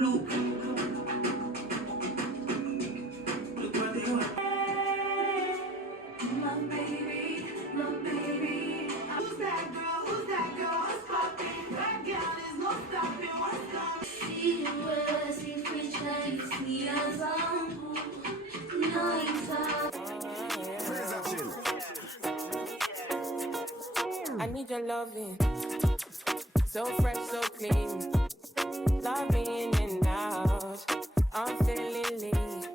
I need your loving, so fresh, so clean, loving in and out. I'm feeling lean.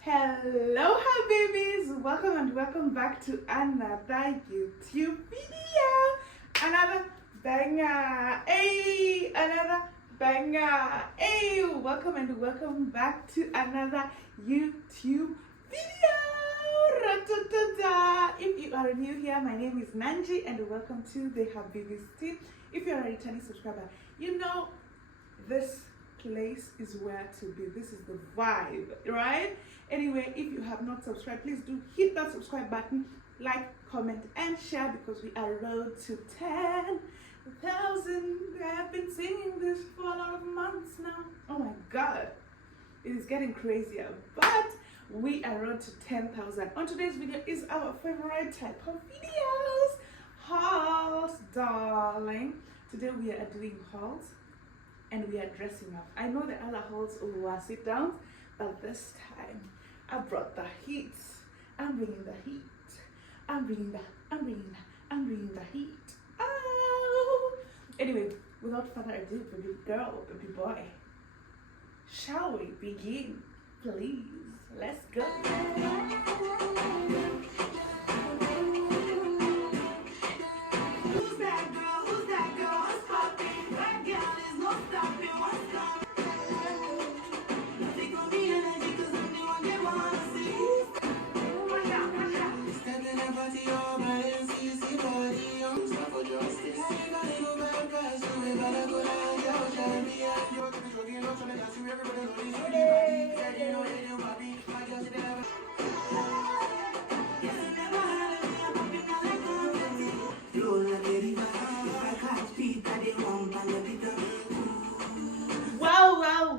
Hello, hi babies, welcome and welcome back to another YouTube video. Another banger, hey, another banger, hey. Welcome and welcome back to another YouTube video. Ra-ta-ta-ta. If you are new here, my name is Nanji and welcome to the Habibis team. If you're a returning subscriber, you know this place is where to be. This is the vibe, right? Anyway, if you have not subscribed, please do hit that subscribe button, like, comment and share, because we are road to 10,000. I've been singing this for a lot of months now. Oh my god, it is getting crazier, but we are road to 10,000. On today's video is our favorite type of videos, hauls, darling. Today we are doing hauls and we are dressing up. I know the other hauls were sit down, but this time I brought the heat. I'm bringing the heat. I'm bringing the heat. Oh! Anyway, without further ado, baby girl, baby boy, shall we begin? Please, let's go.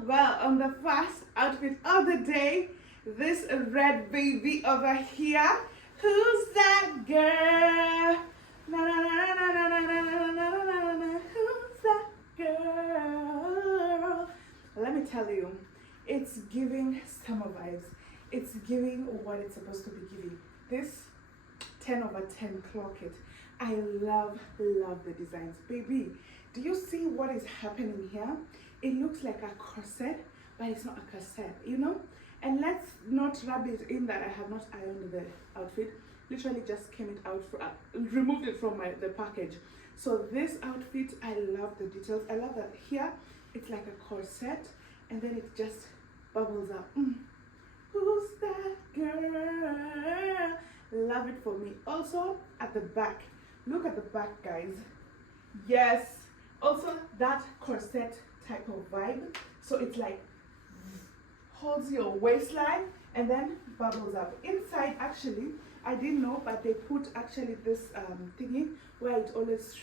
Well, on the first outfit of the day, this red baby over here. Who's that girl? Na, na, na, na, na, na, na, na, na, na, na. Who's that girl? Let me tell you, it's giving summer vibes. It's giving what it's supposed to be giving. This 10 over 10, clock it. I love the designs. Baby, do you see what is happening here? It looks like a corset, but it's not a corset, you know? And let's not rub it in that I have not ironed the outfit. Literally just came it out, removed it from the package. So this outfit, I love the details. I love that here, it's like a corset, and then it just bubbles up. Who's that girl? Love it for me. Also, at the back, look at the back, guys. Yes, also that corset type of vibe. So it's like holds your waistline and then bubbles up. Inside, actually, I didn't know, but they put actually this thingy where it always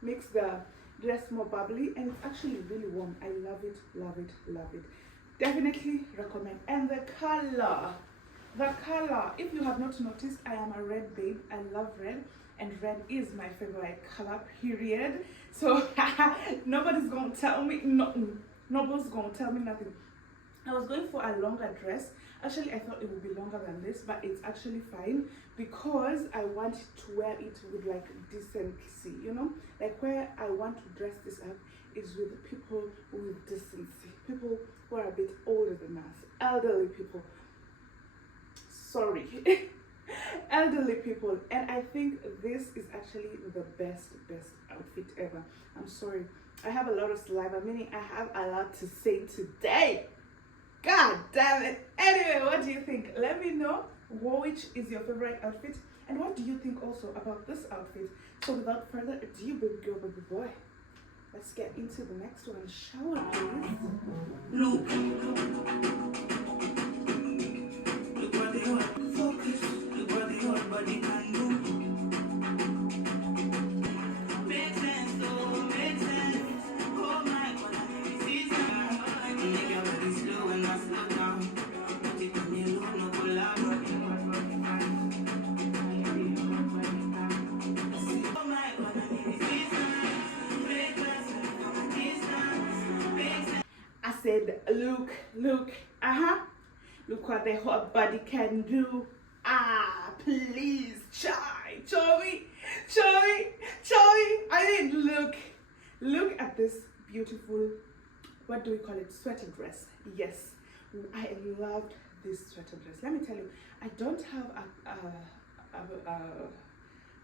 makes the dress more bubbly, and it's actually really warm. I love it, love it, love it. Definitely recommend. And the color, if you have not noticed, I am a red babe. I love red, and red is my favorite color, period. So nobody's gonna tell me nothing. Nobody's gonna tell me nothing. I was going for a longer dress. Actually, I thought it would be longer than this, but it's actually fine because I want to wear it with like decency, you know? Like where I want to dress this up is with people with decency, people who are a bit older than us, elderly people. Sorry. Elderly people. And I think this is actually the best outfit ever. I'm sorry, I have a lot of saliva, meaning I have a lot to say today. God damn it. Anyway, what do you think? Let me know which is your favorite outfit, and what do you think also about this outfit. So without further ado, baby girl, baby boy, let's get into the next one, shall we, please? Look what they want. Focus. Look what they want, body can do. Make sense, oh, make sense. Oh my God, said, look, look, look what the hot body can do. Please, show me. I mean, look at this beautiful, what do we call it, sweater dress. Yes, I loved this sweater dress. Let me tell you, I don't have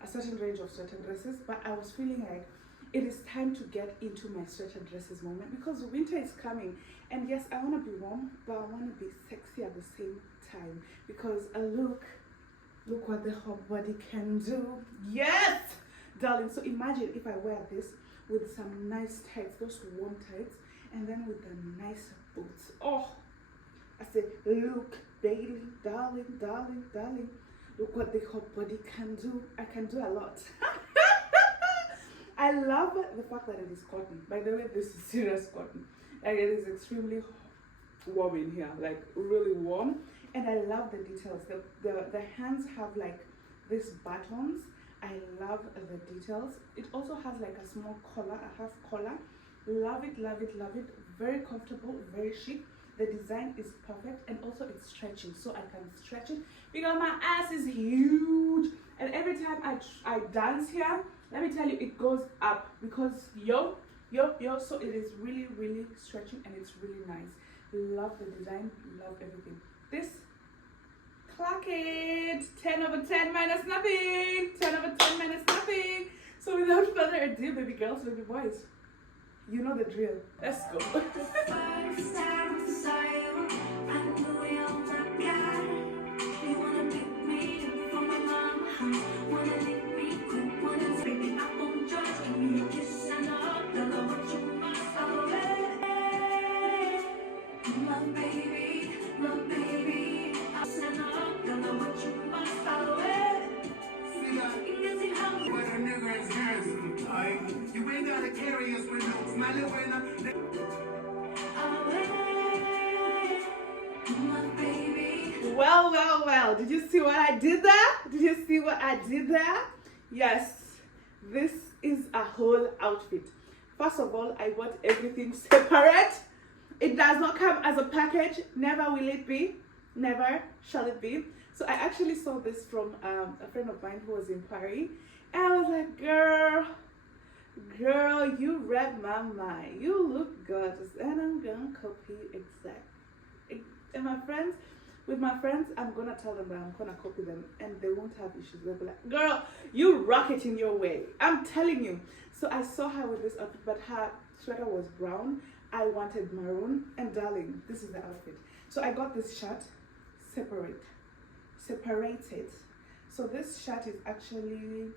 a certain range of sweater dresses, but I was feeling like it is time to get into my sweater dresses moment because winter is coming, and yes, I want to be warm, but I want to be sexy at the same time because look what the hot body can do. Yes, darling. So imagine if I wear this with some nice tights, those warm tights, and then with the nice boots. Oh, I said, look, baby, darling, look what the hot body can do. I can do a lot. I love the fact that it is cotton. By the way, this is serious cotton. Like, it is extremely warm in here, like really warm. And I love the details. The hands have like these buttons. I love the details. It also has like a small collar, a half collar. Love it. Very comfortable, very chic. The design is perfect, and also it's stretching, so I can stretch it because my ass is huge. And every time I dance here, let me tell you, it goes up because yo. So it is really stretching, and it's really nice. Love the design, love everything. This, clock it, 10 over 10 minus nothing. 10 over 10 minus nothing. So without further ado, baby girls, baby boys, you know the drill. Let's go. You ain't gotta carry us with no smiley when Well. Did you see what I did there? Yes, this is a whole outfit. First of all, I bought everything separate. It does not come as a package. Never will it be. Never shall it be. So I actually saw this from a friend of mine who was in Paris. And I was like, girl, you read my mind. You look gorgeous. And I'm going to copy exactly. And with my friends, I'm going to tell them that I'm going to copy them. And they won't have issues. They'll be like, girl, you rock it in your way. I'm telling you. So I saw her with this outfit, but her sweater was brown. I wanted maroon. And darling, this is the outfit. So I got this shirt separated. So this shirt is actually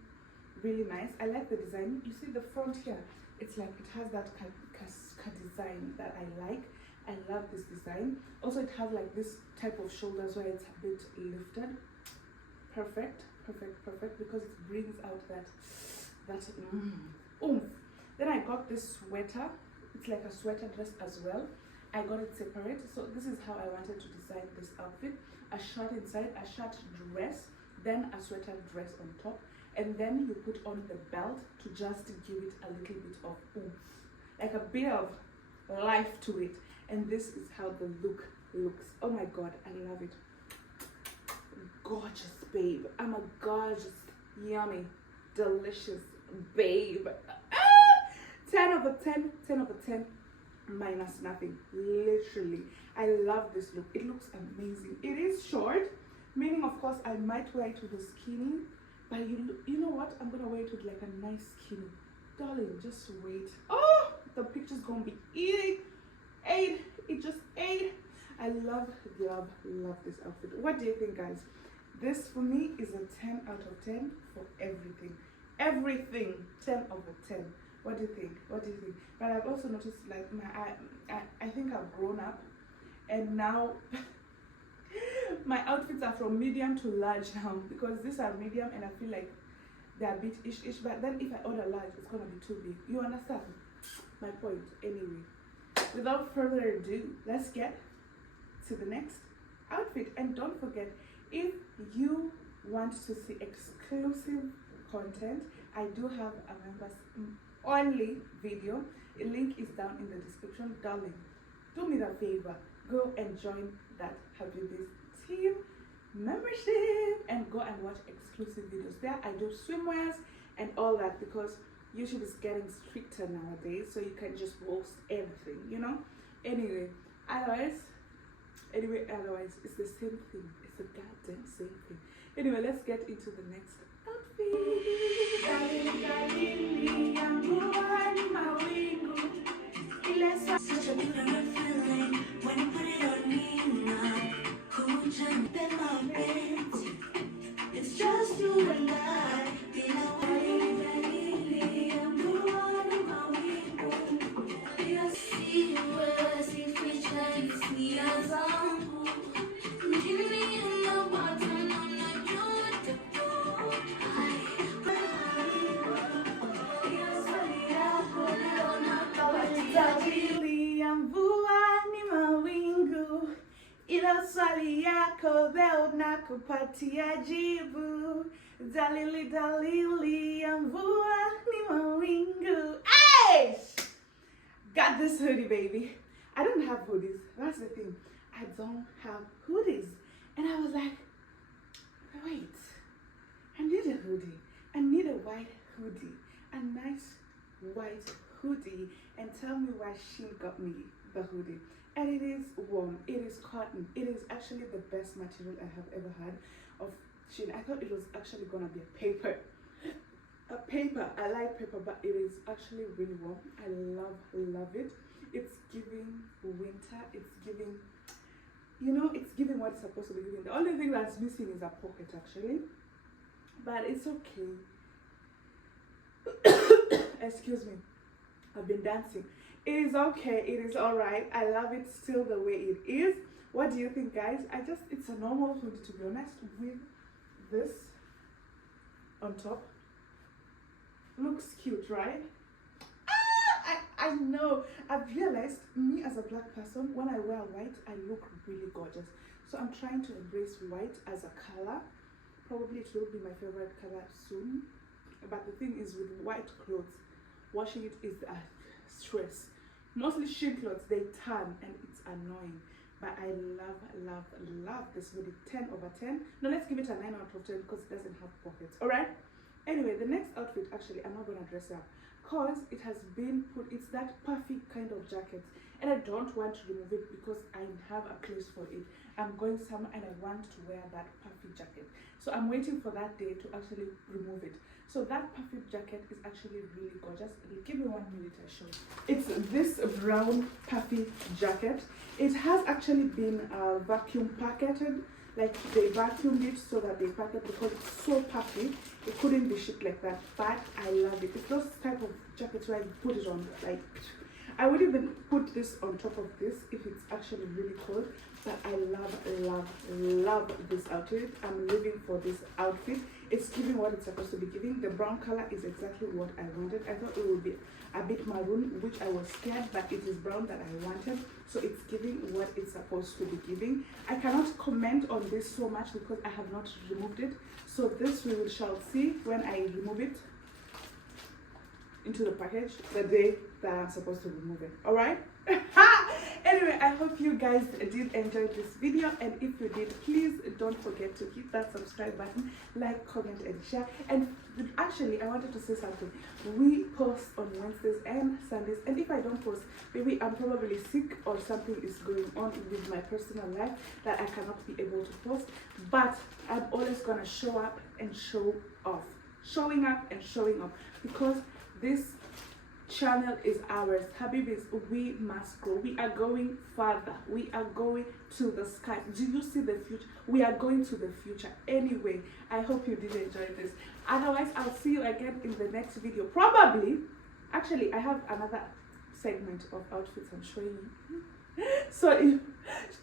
really nice. I like the design. You see the front here, it's like it has that design that I like. I love this design. Also, it has like this type of shoulders where it's a bit lifted. Perfect because it brings out that oomph. Then I got this sweater. It's like a sweater dress as well. I got it separate. So this is how I wanted to design this outfit. A shirt inside, a shirt dress, then a sweater dress on top, and then you put on the belt to just give it a little bit of oomph, like a bit of life to it. And this is how the look looks. Oh my god, I love it. Gorgeous babe. I'm a gorgeous, yummy, delicious babe. 10 over 10 minus nothing. Literally, I love this look. It looks amazing. It is short, meaning of course I might wear it with a skinny, but you know what, I'm gonna wear it with like a nice skinny. Darling, just wait. Oh, the picture's gonna be eight. It just ate. I love this outfit. What do you think, guys? This for me is a 10 out of 10 for everything 10 over 10. What do you think? But I've also noticed, like, I think I've grown up, and now my outfits are from medium to large now, because these are medium and I feel like they're a bit ish, but then if I order large, it's gonna be too big. You understand my point? Anyway, without further ado, let's get to the next outfit. And don't forget, if you want to see exclusive content, I do have a members only video. A link is down in the description. Darling, do me that favor, go and join that Habibi's team membership and go and watch exclusive videos there. I do swimwears and all that because YouTube is getting stricter nowadays, so you can just post everything, you know. Anyway, otherwise it's the same thing. It's the goddamn same thing. Anyway, let's get into the next outfit. Such a beautiful feeling when you put it on me now. Cool jump in my bed. It's just you and I. Ila swali yako leo nakupatia jibu. Dalili ya mvua ni mawingu. Hey! Got this hoodie, baby. I don't have hoodies. That's the thing. I don't have hoodies. And I was like, wait, I need a hoodie. I need a white hoodie. A nice white hoodie. And tell me why she got me the hoodie. And it is warm, it is cotton, it is actually the best material I have ever had of shein. I thought it was actually gonna be a paper. I like paper, but it is actually really warm. I love it. It's giving winter, it's giving, you know, it's giving what it's supposed to be giving. The only thing that's missing is a pocket actually, but it's okay. Excuse me, I've been dancing. It is okay, it is all right. I love it still the way it is. What do you think, guys? It's a normal hoodie, to be honest, with this on top. Looks cute, right? I know. I've realized me as a black person, when I wear white, I look really gorgeous. So I'm trying to embrace white as a color. Probably it will be my favorite color soon. But the thing is, with white clothes, washing it is a stress. Mostly shein clothes, they tan and it's annoying. But I love this hoodie. 10 over 10. No, let's give it a 9 out of 10 because it doesn't have pockets. Alright? Anyway, the next outfit, actually, I'm not going to dress up because it has been put, it's that puffy kind of jacket. And I don't want to remove it because I have a place for it. I'm going somewhere and I want to wear that puffy jacket. So I'm waiting for that day to actually remove it. So that puffy jacket is actually really gorgeous. Give me 1 minute, I show you. It's this brown puffy jacket. It has actually been vacuum packeted. Like they vacuumed it so that they pack it because it's so puffy. It couldn't be shipped like that. But I love it. It's those type of jackets where you put it on like. I would even put this on top of this if it's actually really cold. But I love this outfit. I'm living for this outfit. It's giving what it's supposed to be giving. The brown color is exactly what I wanted. I thought it would be a bit maroon, which I was scared, but it is brown that I wanted. So it's giving what it's supposed to be giving. I cannot comment on this so much because I have not removed it. So this we shall see when I remove it into the package the day that I'm supposed to remove it. All right. Anyway, I hope you guys did enjoy this video, and if you did, please don't forget to hit that subscribe button, like, comment and share. And actually, I wanted to say something. We post on Wednesdays and Sundays, and if I don't post, maybe I'm probably sick or something is going on with my personal life that I cannot be able to post, but I'm always gonna show up and show off, showing up and showing off, because this channel is ours. Habibis, we must grow. We are going further. We are going to the sky. Do you see the future? We are going to the future. Anyway, I hope you did enjoy this. Otherwise, I'll see you again in the next video. Probably, actually, I have another segment of outfits I'm showing you. So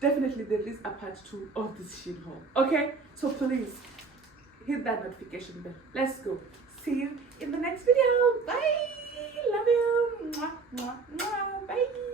definitely there is a part 2 of this shein haul. Okay, so please hit that notification bell. Let's go. See you in the next video. Bye. Love you. Mwah, mwah, mwah. Bye.